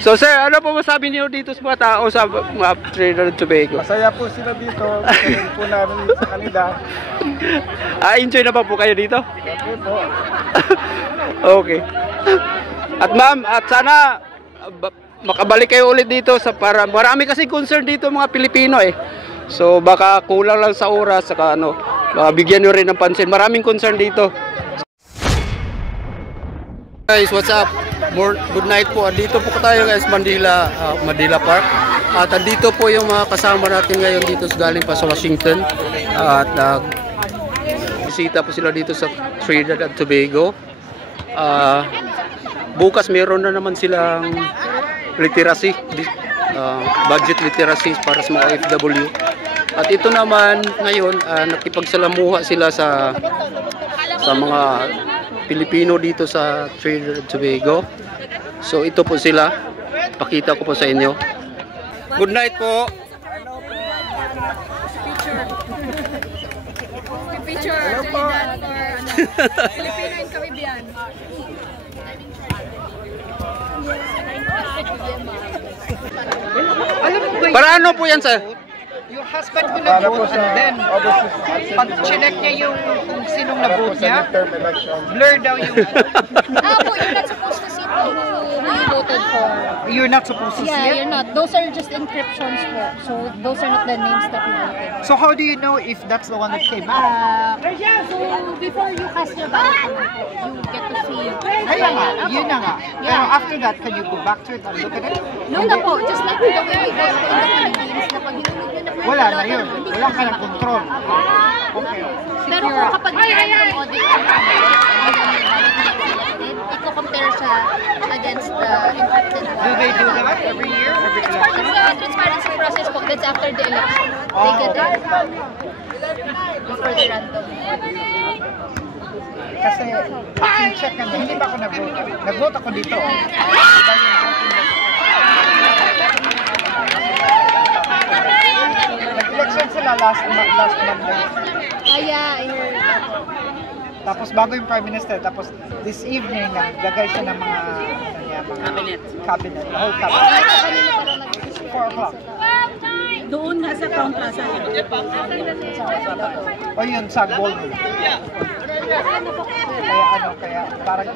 So sir, ano po masabi niyo dito sa mga tao sa mga Trinidad and Tobago? Masaya po sila dito. Kasi po namin sa kanila. Enjoy na ba po kayo dito? Okay po. Okay. At ma'am, at sana makabalik kayo ulit dito sa para marami kasi concern dito mga Pilipino eh. So baka kulang lang sa oras saka ano, bigyan niyo rin ng pansin. Maraming concern dito. Guys, what's up? Good night po. Dito po tayo guys, Manila Park. At dito po yung mga kasama natin ngayon dito galing pa sa Washington. At bisita po sila dito sa Trinidad and Tobago. Bukas meron na naman silang literacy, budget literacy para sa mga OFW. At ito naman ngayon, nakipagsalamuha sila sa mga Pilipino dito sa Trinidad and Tobago. So ito po sila. Pakita ko po sa inyo. Good night po. Picture Trinidad for Filipino and Caribbean. Para ano po yan, sir? Yung husband ko nag-vote and then pag chinek niya yung kung sinong nag-vote niya, blur daw yung Po, you're not supposed to see who you voted for. you're not supposed to see Yeah, it. you're not. Those are just encryptions po. So, those are not the names that you voted. So how do you know if that's the one that came out? So, before you cast your ballot, you get to see. Kaya nga, yun na nga. Pero after that, can you go back to it and look at it? No na po, just like the way we vote in the Philippines, na pag hinulog na po Wala na yun. Wala ka ng control. Okay. Pero kung kapag random audit i-compare siya against the encrypted one. Do they do that every year? Every It's part of election? the transparency process po. That's after the election. They get it before the random. Kasi check ka na, hindi ba ako nag-vote? Nag-vote ako dito. Iba yung voting. Nag-election sila last Monday. Yeah, I heard that. Tapos bago yung Prime Minister, tapos this evening, naglagay siya ng mga cabinet, the whole cabinet. 4 o'clock. Doon nga sa Crown Plaza. O yun, sa Gold. Kaya parang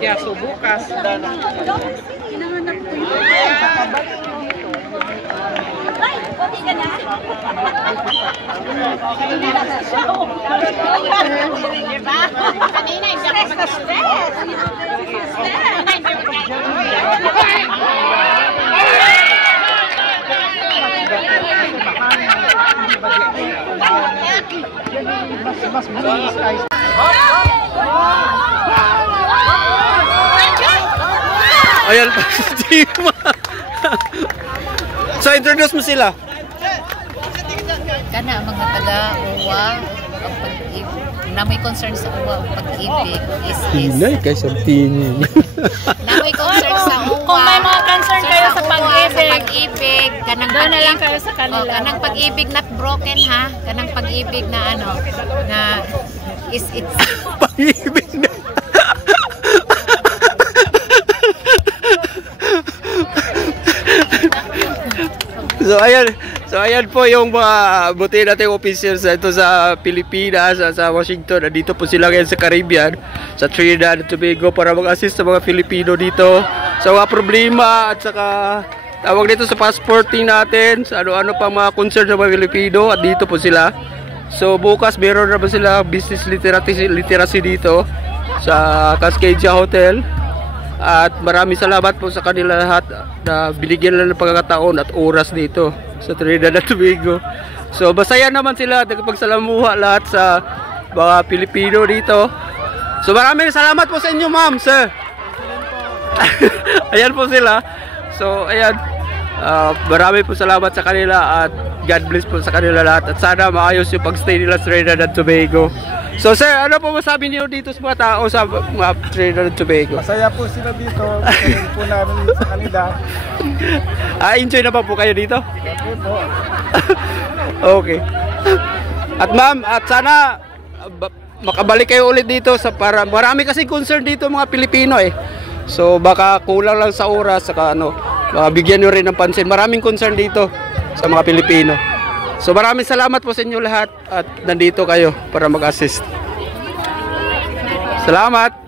yeah, so bukas. Hinahanap ko yun. Okay ka na? Diba? Kanina hindi ako mag-stress. Mas malinis guys. Ayan pa si Tima. So introduce mo sila. Kana mga taga-uwa ang pag-ibig na may concern sa uwa ang pag-ibig is Hinay kay sa tingin. na may concern sa uwa. Kung may mga concern kayo sa pag-ibig, kanang doon na lang kayo sa kanila. kanang pag-ibig not broken ha, kanang pag-ibig na ano na it's Pag-ibig na. So ayan po yung mga buti nating officials ito sa Pilipinas, sa Washington. Dito po sila ngayon sa Caribbean, sa Trinidad and Tobago para mag-assist sa mga Filipino dito sa mga problema at saka tawag dito sa passporting natin, sa ano-ano pa mga concern ng mga Filipino. At dito po sila. So bukas meron na ba sila business literacy dito sa Cascadia Hotel. At maraming salamat po sa kanila lahat na binigyan nila ng pagkakataon at oras dito sa Trinidad and Tobago. So masaya naman sila at nagpagsalamuha lahat sa mga Pilipino dito. So maraming salamat po sa inyo, ma'am, sir. Ayan po sila. So ayan, marami po salamat sa kanila at God bless po sa kanila lahat. At sana maayos yung pagstay nila sa Trinidad and Tobago. So sir, ano po masabi niyo dito sa mga tao sa mga Trinidad and Tobago? Masaya po sila dito. Kasi po namin sa kanila. Enjoy na ba po kayo dito? Okay po. Okay. At ma'am, at sana makabalik kayo ulit dito sa para marami kasi concern dito mga Pilipino eh. So baka kulang lang sa oras saka ano, baka bigyan niyo rin ng pansin. Maraming concern dito sa mga Pilipino. So maraming salamat po sa inyo lahat at nandito kayo para mag-assist. Salamat.